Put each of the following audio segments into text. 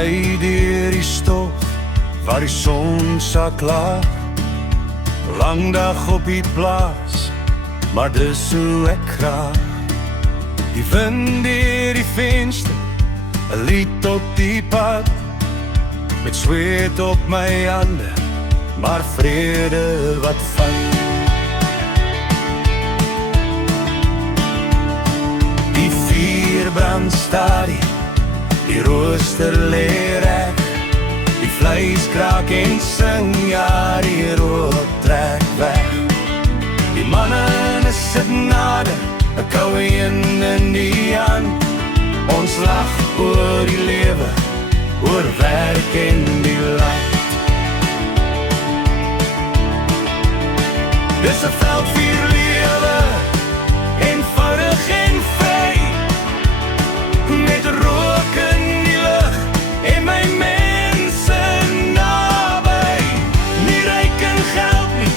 ry deur die stof waar die son sak laag. Lang dag op die plaas, maar dis hoe ek graag. Die wind deur die venster, 'n lied op die pad, met sweet op my hande, maar vrede wat vat. Die vuur brand stadig, die rooster lê reg, die vleis kraak en sing, ja die rook trek weg. Die mannen sit nader, 'n koue een in die hand. Ons lag oor die lewe, oor werk en die land. Dis 'n veldvuur lewe, eenvoudig en vry, met rook in die lug en my mense naby. Nie ryk in geld nie,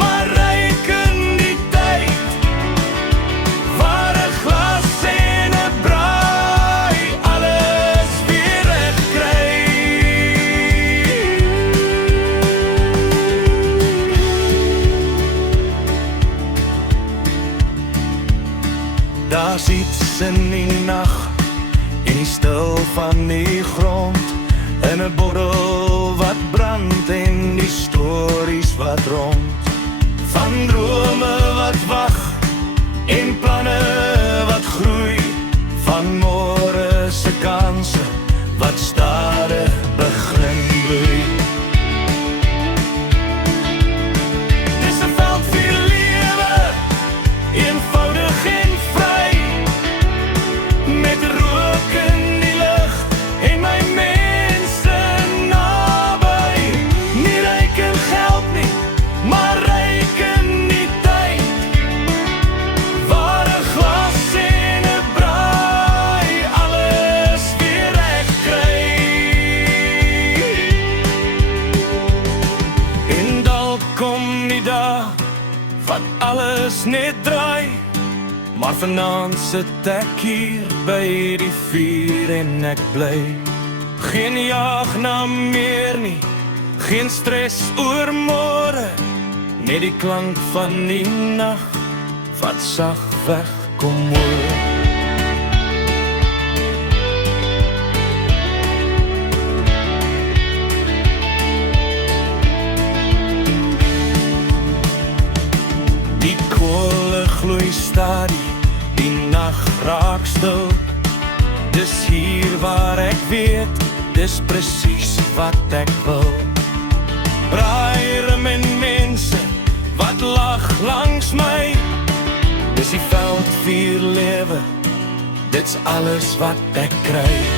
maar ryk in die tyd, waar 'n glas en 'n braai alles weer reg kry. Daar's iets in die nag, in die stil van die grond, in 'n bottel wat brand en die stories wat rond, van drome wat wag en planne wat groei, van môre se kanse wat stadig begin bloei. Dis 'n veldvuur lewe, eenvoudig en vry, met rook in die lug en my mense naby. Nie ryk in geld nie, maar ryk in die tyd, waar 'n glas en 'n braai alles weer reg kry. En dalk kom die dag wat alles net draai, maar vanaand sit ek hier by die vuur en ek bly. Geen jag na meer nie, geen stres oor môre, net die klank van die nag wat sag wegkom hoor. Die kolle gloei stadig, die nag raak stil. Dis hier waar ek weet, dis presies wat ek wil. Braaierum en mense wat lag langs my, dis die veldvuur lewe, dit's alles wat ek kry.